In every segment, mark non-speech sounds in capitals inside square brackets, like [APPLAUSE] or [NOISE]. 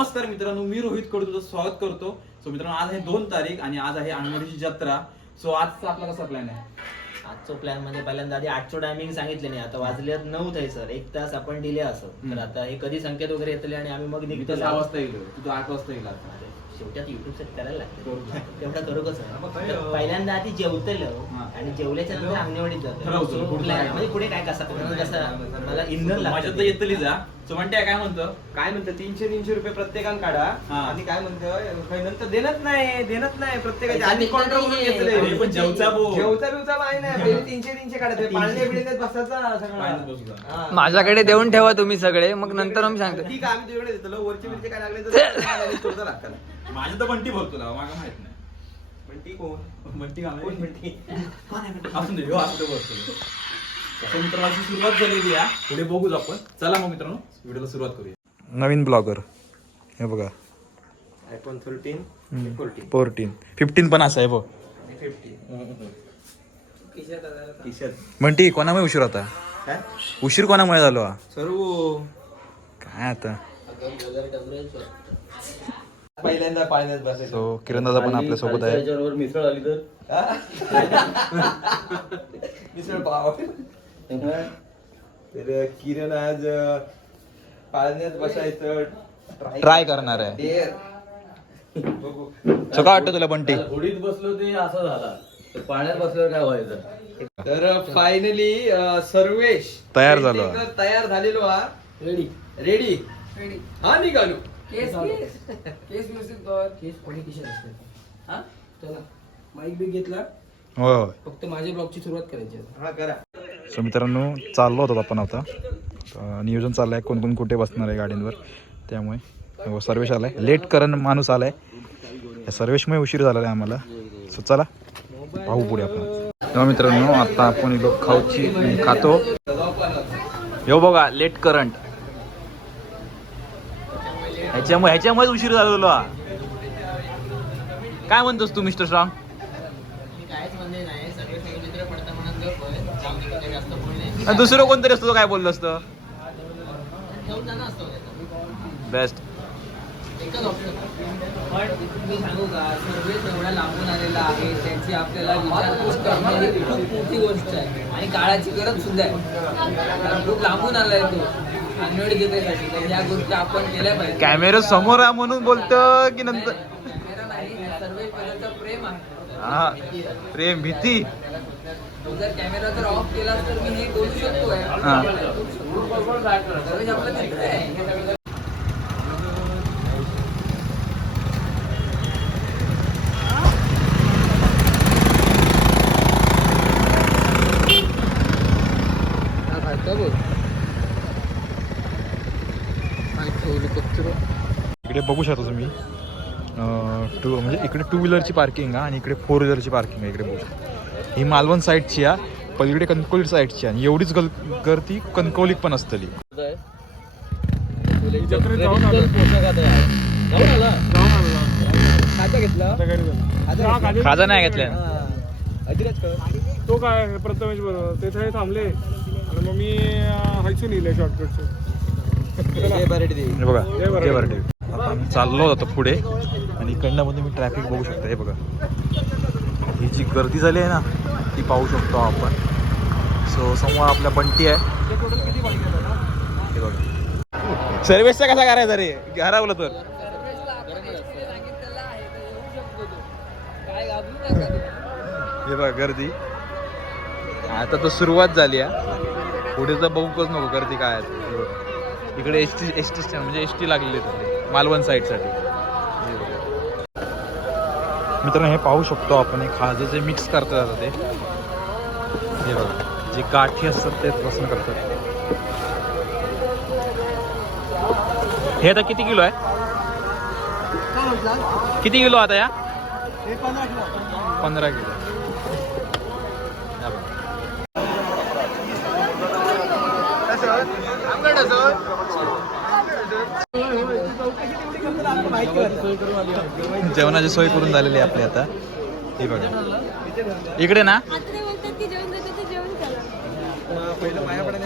नमस्कार मित्रांनो मी रोहित कडू तुझं स्वागत करतो. सो मित्रांनो आज आहे दोन तारीख आणि आज आहे आणवडीची जत्रा. सो आजचा आपला कसा प्लॅन आहे? आजचो प्लॅन म्हणजे पहिल्यांदा आधी आठचो टायमिंग सांगितले नाही. आता वाजले नऊ थाय सर एक तास आपण डिले असो. तर आता हे कधी संकेत वगैरे येतले आणि आम्ही मग मी तर निघतो सहा वाजता येईल. तुझं आठ वाजता येईल आता. युट्यूब सेट करायला लागते. करू. तेवढा करू कसं? काय, पहिल्यांदा आधी जेवतलो हा. आणि जेवल्याच्या नंतर अंगणवाडीत ठरवतो, जातो पुढचं plan- काय. म्हणजे पुढे काय कसा कसं मला इंधन माझ्यात तर लागतं येतली जा सो म्हणते काय म्हणतो? काय म्हणतं? तीनशे तीनशे रुपये प्रत्येकान काढा. हा. आणि काय म्हणतं? काही नंतर देणच नाही देणच नाही प्रत्येकाचे. आधी कॉन्ट्रॅक्ट करून. अरे पण जेवचा बो जेवचा बिवचा आहे नाही पहिले तीनशे तीनशे काढायचे. पाळणे बिळण्यात बसायचा पाळण्यात. हा. माझ्याकडे देऊन ठेवा तुम्ही सगळे. मग नंतर आम्ही सांगतो. ठीक आहे आम्ही तुझ्याकडे देतो. वरचे बिरचे काय लागले तर लागतं माझं तर बंटी भरतो ना मागा माहीत नाही. पण ती कोण? बंटी कोण म्हणते असून दे ह्यो असं तर भरतो सो मित्रांनो अशी सुरुवात झालेली आहे. पुढे बघूच आपण. चला मग मित्रांनो व्हिडिओला सुरुवात करूया. नवीन ब्लॉगर. हे बघा. IPhone thirteen fourteen fourteen fifteen पण असं आहे बघ. म्हणती कोणामुळे उशीर होता? काय? उशीर कोणामुळे झालो? हा? सर्व. काय आता? पहिल्यांदा पाळण्यात बसायचं. सो किरण दादा पण आपल्यासोबत आहे. मिसळ आली तर? [LAUGHS] मिसळ पाव. तर किरण आज पाळण्यात बसायचं ट्राय करणार आहे. डेअर बघू. सो काय वाटतं तुला बंटी? होडीत बसलो ते असं झाला. तर पाण्यात बसल्यावर काय व्हायचं? तर फायनली सर्वेश तयार झालो. तयार झालेलो हा. रेडी रेडी हा निघालो. केस केस केस व्यवस्थित कर. केस पॉलिटिशियन असते. हा? चला. माईक बी घेतला. होय होय. फक्त माझ्या ब्लॉगची सुरुवात करायची आता. हा करा. सो मित्रांनो चाललो होतो आपण आता. नियोजन चाललं आहे कोण कोण कुठे बसणार आहे गाडींवर. त्यामुळे हो, सर्वेश आलाय. लेट करण माणूस आलाय. आहे सर्वेशमुळे उशीर झालेला आहे आम्हाला. सो चला पाहू पुढे आपण. तेव्हा मित्रांनो आता आपण लोक खाऊची खातो. हो बघा लेट करंट. ह्याच्यामुळे ह्याच्यामुळेच उशीर झालेलो हा. काय म्हणतोस तू मिस्टर स्ट्रॉंग मी काहीच म्हणणे नाही सगळे सांगितले पडता म्हणत गप होय. जाऊ दे, काही जास्त बोलणे आणि दुसरं कोणतरी असतो काय बोललो असतं. बेस्ट एकच ऑप्शन पण मी सांगू का सर्वे एवढ्या लांबून आलेला आहे त्यांची आपल्याला विचारपूस करणं ही खूप मोठी गोष्ट आहे आणि काळाची गरज सुद्धा आहे कारण खूप लांबून आलाय तो अनवड घेण्यासाठी तर या गोष्टी आपण केल्या पाहिजे कॅमेरा समोर आहे म्हणून बोलतं की नंतर कॅमेरा नाही प्रेम आहे हा प्रेम भीती जर कॅमेरा जर ऑफ केला तर मी हे बोलू शकतो हा. सर्वेश आपला मित्र आहे. इकडे बघू शकता तुम्ही. टू म्हणजे इकडे टू व्हीलरची पार्किंग आहे आणि इकडे फोर व्हीलरची पार्किंग आहे इकडे बघू शकता. ही मालवण साईडची आहे पलीकडे कणकवली साईडची आहे आणि एवढीच गल गर्दी कणकवलीत पण असतली. खाजा नाही घेतल्या तो काय प्रथमेश बरोबर. ते थंय थांबले. आणि मग मी हायसून येईल शॉर्टकटचे बघा. आता आम्ही चाललो होतो पुढे. आणि इकडनं मध्ये मी ट्रॅफिक बघू शकतो. हे बघा. ही जी गर्दी झाली आहे ना ती पाहू शकतो आपण. सो समोर आपल्या बंटी आहे. हे सर्वेसचा कसा करायचा रे? हरवलं तर. हे बघा गर्दी. आता तर सुरुवात झाली आहे पुढे तर बघूकच नको गर्दी काय आहे. इकडे S T S T stand म्हणजे एस टी लागलेली मालवण साईडसाठी मित्रांनो हे पाहू शकतो आपण हे खाजं जे मिक्स करतात आता ते. हे बघा जे गाठी असतात ते प्रश्न करतात. हे आता किती किलो आहे? किती किलो आता या? पंधरा किलो. जेवणाची सोय करून झालेली आहे आपली आता. हे बघा. इकडे ना.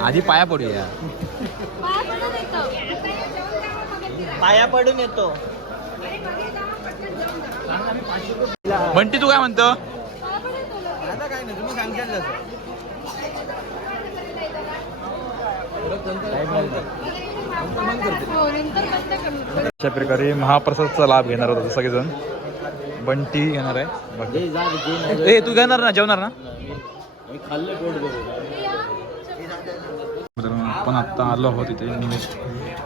आधी पाया पडूया. पाया पडून येतो. बंटी तू काय म्हणतो? आता काय नाही तुम्ही सांगशाल अशा प्रकारे महाप्रसादचा लाभ घेणार होता सगळेजण. बंटी घेणार आहे. ए तू घेणार ना जेवणार ना? पण आपण आलो आहोत इथे निमिष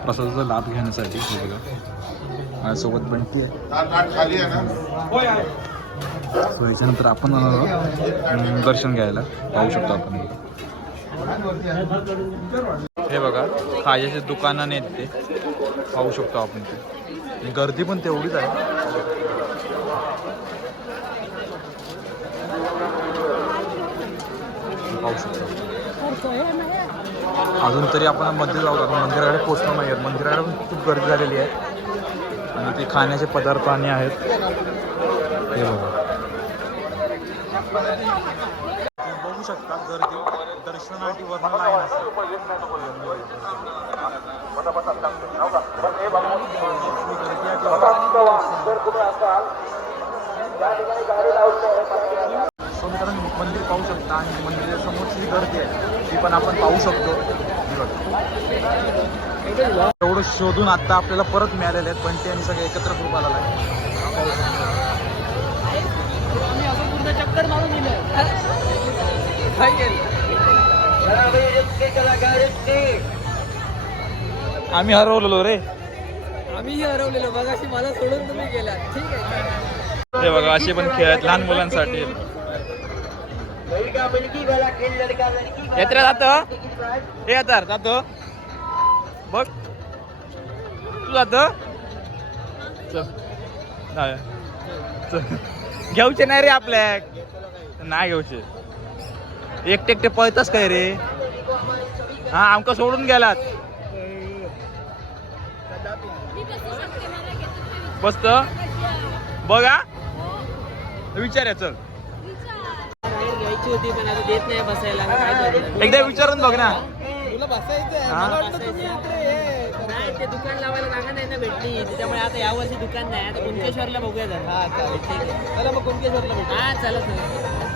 प्रसादाचा लाभ घेण्यासाठी. माझ्यासोबत बंटी आहे. सो याच्यानंतर आपण आलो आहोत, दर्शन घ्यायला. पाहू शकतो आपण. हे बघा खायचे दुकानं आहेत ते पाहू शकतो आपण ते. गर्दी पण तेवढीच आहे. पाहू शकतो. अजून तरी आपण मध्ये जाऊ आपण मंदिराकडे पोचलो नाही आहेत. मंदिराकडे पण खूप गर्दी झालेली आहे. आणि ते खाण्याचे पदार्थ आणि आहेत. हे बघा. बघू शकता गर्दी दर्शनासाठी वर्ण लाईन असेल मंदिर पाहू शकता आणि मंदिराच्या समोरची जी गर्दी आहे ती पण आपण पाहू शकतो. एवढं शोधून आता आपल्याला परत मिळालेले आहेत पण ते आणि सगळे एकत्र ग्रुप आलेला आहे. आम्ही हरवलेलो रे. आम्हीही हरवलेलो. बघाशी मला सोडून तुम्ही गेला ठीक आहे हे बघा असे पण खेळ आहेत लहान मुलांसाठी. यात्रा जात हे? यात्रा जातो बघ. तू जात घेऊचे नाही रे आपल्या. नाही घेऊचे एकटे एकटे पळतच काय रे? हा आमका सोडून गेलात. बसत बघा विचार चल? एकदा विचारून बघ ना. तुला बसायचं हा? ते दुकान लावायला जागा नाही ना भेटली त्याच्यामुळे आता यावर्षी दुकान नाही आता कुणकेश्वरला बघूया जरा हा चालेल. ठीक आहे चला मग कुणकेश्वरला भेटू. हा चला चला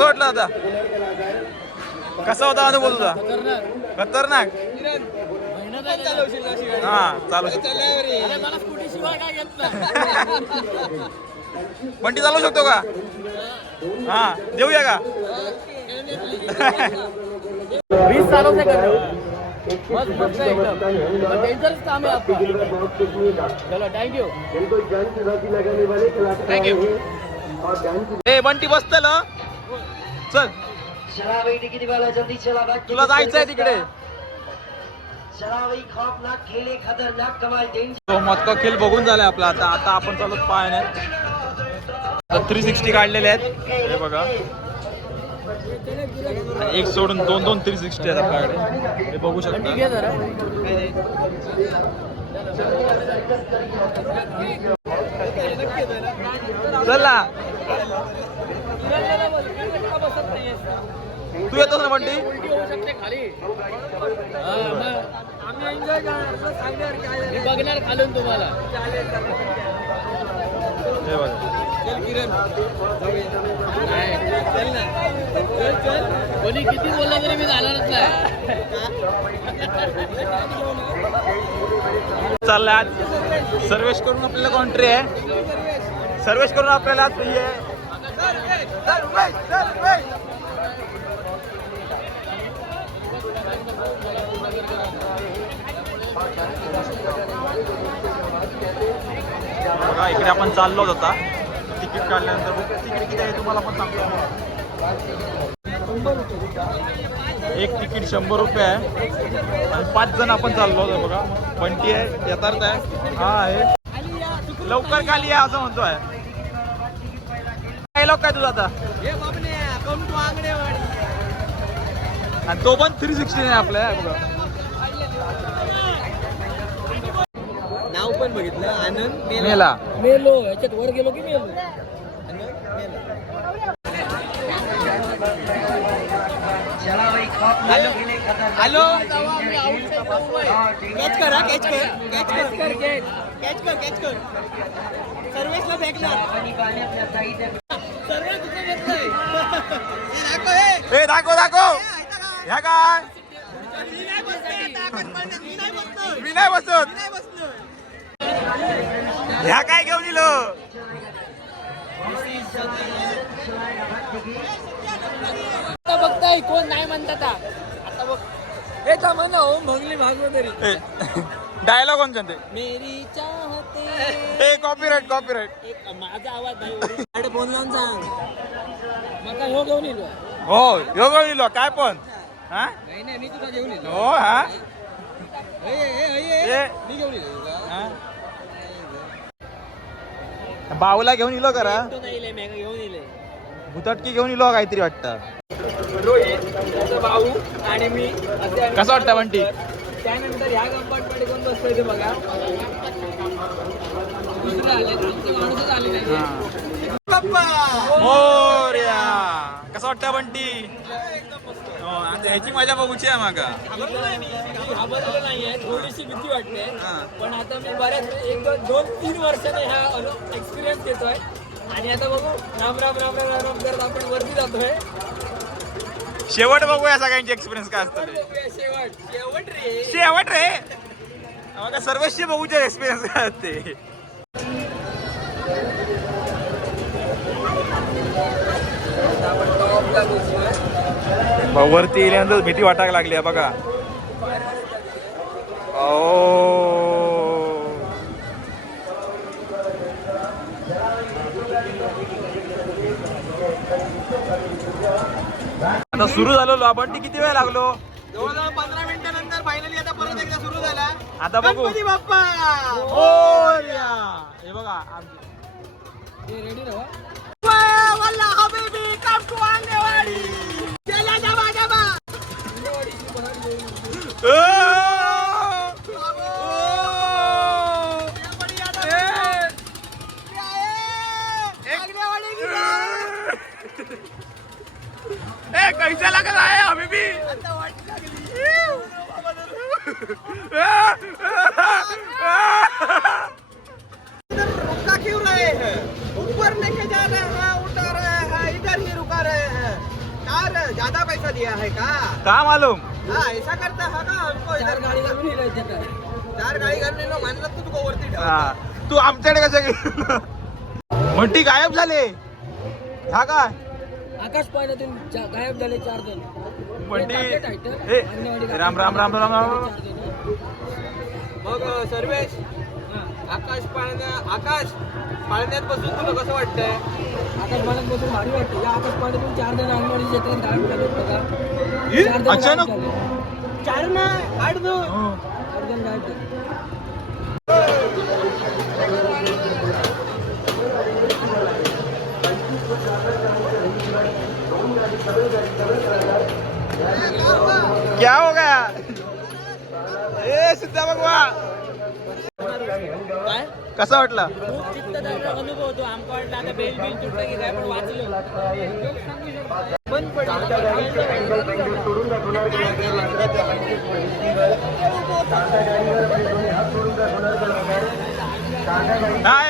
कसं वाटलं आता? कसा होता अनुभव तुझा? खतरनाक. हा चालू बंटी चालू शकतो का? हा देऊया का? वीस सालों से कर रहे हो चलो. थैंक यू थँक्यू ए बंटी बसतल चल तुला जायचंय तिकडे. तो मतका खेळ बघून झालाय आपला आता. आता आपण चालू पाहण्यात थ्री सिक्स्टी काढलेले आहेत. हे बघा. एक सोडून दोन दोन थ्री सिक्स्टी आहेत आपल्याकडे. हे बघू शकता. चला तू येतोस ना बंटी? बघणार खालून तुम्हाला. हे बघा. कोणी किती बोलला तरी मी जाणारच नाही. चाललंय आज सर्वेश करून आपल्याला कॉन्ट्री आहे? सर्वेश करून आपल्याला आज बघा इकडे आपण चाललो होता तिकीट काढल्यानंतर तिकीट किती आहे तुम्हाला पण सांगतो. एक तिकीट शंभर रुपये आहे. आणि पाच जण आपण चाललो होतो बघा. बंटी आहे यथार्थ आहे. हा आहे. लवकर खाली या असं म्हणतो आहे लोक काय तुझा आता? आणि तो पण थ्री सिक्स्टी आहे आपल्या नाव पण बघितलं आनंद मेला. मेलो. याच्यात वर गेलो की मेलो? हॅलो? कॅच कर हा कॅच कर कॅच कर. कॅच कर कॅच कर सर्वेशला फेकणार [LAUGHS] ए दाखव दाखव. ह्या काय? मी नाही बसत. ह्या काय घेऊन आता बघताय कोण नाही म्हणतात हा. आता बघ. हे म्हणा हो मंगली भागवत तरी डायलॉग कोणते? ते मेरी चाहते ए कॉपीराईट कॉपीराईट एक माझा आवाज नाही फोन लावून सांग हो घेऊन येलो हो घेऊन इलो काय पण? हा? नाही नाही मी तुला घेऊन येलो हो हा? ए, ए, ए, ए, ए मी घेऊन? हा? बाऊला घेऊन इलो करा. तो नाही घेऊन येले. भुतटकी घेऊन इलो काहीतरी वाटतं. रोहित त्याचा भाऊ आणि मी असे आम्ही कसं वाटतं बंटी? त्यानंतर ह्या कंपार्टमेंट कोण बसतोय ते बघा. दुसरं आले आमचं माणूसच आले नाही. मोर्या! कसं वाटतं बंटी? हो, ह्याची मजा बघूची आहे मागा. मी. घाबरलेलो नाहीये. थोडीशी भीती वाटते. हा. पण आता मी बऱ्याच एक दोन दोन तीन वर्षाने ह्या एक्सपिरियन्स घेतोय. आणि आता बघू राम राम राम राम राम राम करत आपण वरती जातोय. शेवट बघूया सगळ्यांचे एक्सपिरियन्स काय असतं शेवट. रे. मग सर्वस्वी बघूचे एक्सपिरियन्स काय असते वरती येल्यानंतर भीती वाटायला लागली आहे बघा. ओ आता सुरू झालो आपण ती किती वेळ लागलो? जवळजवळ पंधरा मिनिटानंतर फायनली आता परत एकदा सुरू झाला. आता बघू. गणपती बाप्पा! मोरया. हे बघा हे रेडी रहा. ए कैसा लग रहा है अभी भी रुका क्यों रहे हैं ऊपर लेके जा रहे हैं उठा रहे हैं इधर ही रुका रहे हैं कार ज्यादा पैसा दिया है का का मालूम हाँ ऐसा करता है का हमको इधर गाड़ी चार गाडी करणे लो मानलं तू तुका वरती ठेव हा. तू आमच्याकडे कसं म्हणती गायब झाले. ह्या काय? आकाश पाण्यातून गायब झाले चार जण. हे टाकले title. मान्यवाडी राम राम राम राम राम. चार जण. मग सर्वेश आकाश पाळण्या आकाश पाळण्यात बसून तुला कसं वाटतंय? आकाश पाळण्यात बसून भारी वाटतं या आकाश पाळण्यातून चार जण अंगणवाडी क्षेत्रात गायब झाले बघा. चार जण अचानक? गायब झाले. चार ना आठ दोन चार जण गायब झाले. क्या हो गया ए सिद्धा भगवा. कसा वाटला? खूप चित्तदायक अनुभव होतो. आमका वाटलं आता बेल बिल तुटलं की काय पण वाचलं. पण नाही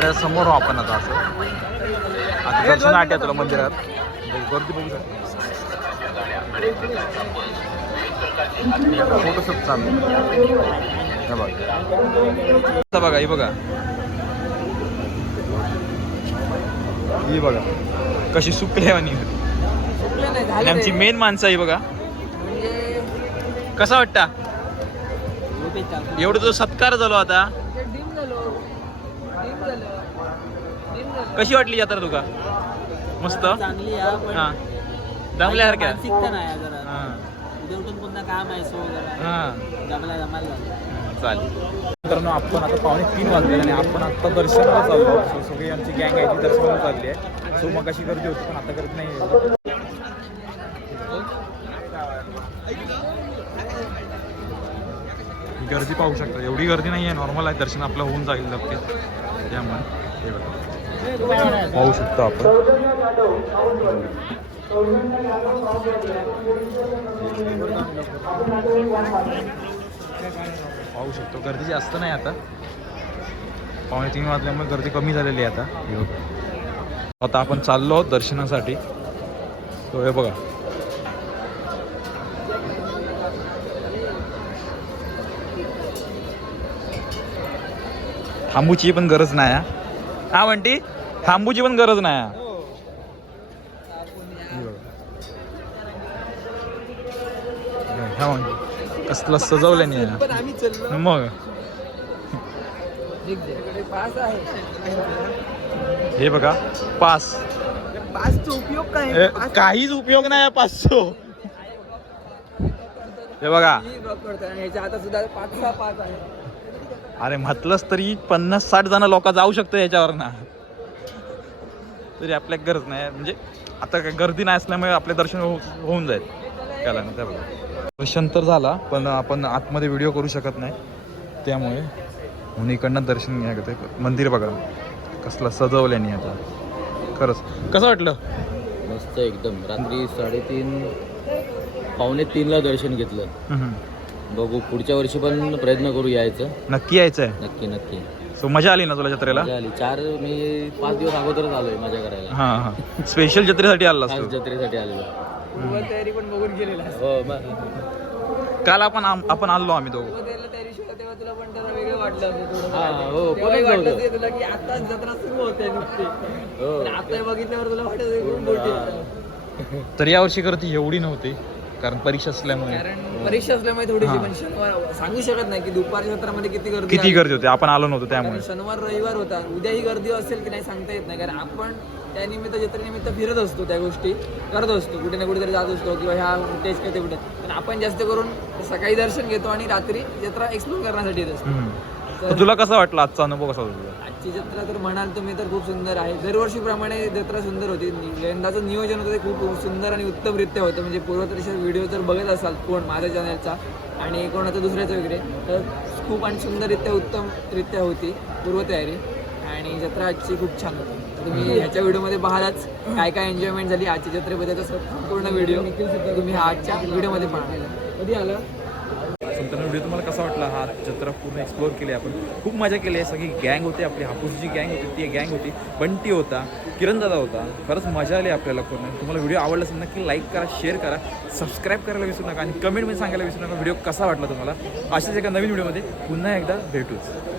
मंदिरासमोर आपण आता असं. आता दर्शन आठ तुला मंदिरात. गर्दी बघू शकतो. फोटो सब चालू बघा. बघा ही बघा. ही बघा. कशी सुकली आणि. आमची. मेन माणसं आहे बघा. म्हणजे कसा वाटता. एवढं तो सत्कार झालो आता ते dim झालो dim झालं dim झालं कशी वाटली यात्रा तुका? मस्त? चांगली हा. दमल्यासारख्या मानसिकता नाही आहे जरा. हा. उद्या उठून पुन्हा काम आहे सो जरा हा. जमला जमायला झालं चालेल. मित्रांनो आपण आता पावणे तीन वाजले आणि आपण आता दर्शनाला चाललो सो सगळी आमची गँग आहे ती दर्शनाला चालली आहे. सो मग अशी गर्दी होती पण आता गर्दी नाही आहे. गर्दी पाहू शकता. एवढी गर्दी नाही आहे नॉर्मल आहे. दर्शन आपलं होऊन जाईल नक्कीच त्यामुळे पाहू शकतो आपण. पाहू शकतो. गर्दी जास्त नाही आता. पावणे तीन वाजल्यामुळे गर्दी कमी झालेली आहे आता. आता आपण चाललो आहोत दर्शनासाठी. तो हे बघा. थांबूची पण गरज नाही हा. हा म्हणती थांबूची पण गरज नाही कसलं सजवलं नाही मग. हे बघा पास. पासचा उपयोग काय काहीच उपयोग नाही पास हे बघा. अरे म्हटलंच तरी पन्नास साठ जण लोक जाऊ शकतो याच्यावर ना. तरी आपल्या गरज नाही. म्हणजे आता काय गर्दी नाही असल्यामुळे आपले दर्शन हो- होऊन जाईल. त्याला ना त्या बघा दर्शन तर झाला पण आपण आतमध्ये व्हिडिओ करू शकत नाही. त्यामुळे म्हणून इकडनं दर्शन घ्या ते. मंदिर बघा. कसलं सजवल्याने आता. खरंच. कसं वाटलं? मस्त एकदम. रात्री साडेतीन पावणे तीनला दर्शन घेतलं. बघू. पुढच्या वर्षी पण प्रयत्न करू यायचं. नक्की यायचं आहे? नक्की नक्की. सो मजा आली ना तुला जत्रेला? मजा आली. चार मी पाच दिवस अगोदरच आलोय माझ्या घराला. हां हां. स्पेशल जत्रेसाठी आला जत्रेसाठी आलेलो. पूर्व तयारी पण बघून गेलेला हो मग. काल आपण आम- आपण आलो आम्ही दोघं. पूर्व तयारीला तयारी शिवाय तेव्हा तुला पण जरा वेगळं वाटलं असेल थोडं हा, हो, तेव्हाही कोणीच वाटलं नव्हतं. असेल तुला की आता जत्रा सुरू होते नुसती. हो. पण आता बघितल्यावर तुला वाटत असेल खूप मोठी आहे. तर यावर्षी गर्दी एवढी नव्हती. कारण परीक्षा असल्यामुळे. कारण परीक्षा असल्यामुळे थोडीशी. पण शनिवार सांगू शकत नाही की दुपारच्या सत्रामध्ये किती गर्दी किती. गर्दी होती? आपण आलो नव्हतो त्यामुळे. शनिवार रविवार होता. उद्याही गर्दी असेल की नाही सांगता येत नाही. कारण आपण त्यानिमित्त जत्रेनिमित्त फिरत असतो त्या गोष्टी करत असतो. कुठे ना कुठेतरी जात असतो किंवा ह्या टेस्ट काय ते कुठे. पण आपण जास्त करून सकाळी दर्शन घेतो आणि रात्री जत्रा एक्सप्लोर करण्यासाठी येत असतो. तर तुला कसा वाटला आजचा अनुभव कसा होता तुझा? आजची जत्रा तर म्हणाल तुम्ही तर खूप सुंदर आहे. दरवर्षीप्रमाणे जत्रा सुंदर होती. नि- यंदाचं नियोजन होतं ते खूप सुंदर आणि उत्तमरित्या होतं. म्हणजे पूर्वतरीच्या व्हिडिओ जर बघत असाल कोण माझ्या चॅनलचा आणि कोणाचा दुसऱ्याचा वगैरे तर खूप आणि सुंदररित्या उत्तमरित्या होती पूर्वतयारी. आणि जत्रा आजची खूप छान होती. तर तुम्ही ह्याच्या व्हिडिओमध्ये पाहालाच काय काय एन्जॉयमेंट झाली. आजच्या जत्रेबद्दलचा संपूर्ण व्हिडिओ तुम्ही हा आजच्या व्हिडिओमध्ये पाहणार. कधी आलं? संपूर्ण व्हिडिओ तुम्हाला कसा वाटला? हा जत्रा पूर्ण एक्सप्लोअर केली आपण. खूप मजा केली. आहे सगळी गँग होती आपली. हापूसची गँग होती ती गँग होती. बंटी होता किरणदादा होता. खरंच मजा आली आपल्याला पूर्ण. तुम्हाला व्हिडिओ आवडला असेल नक्की लाईक करा शेअर करा. सबस्क्राईब करायला विसरू नका आणि कमेंटमध्ये सांगायला विसरू नका व्हिडिओ कसा वाटला तुम्हाला. अशाच एका नवीन व्हिडिओमध्ये पुन्हा एकदा भेटूच.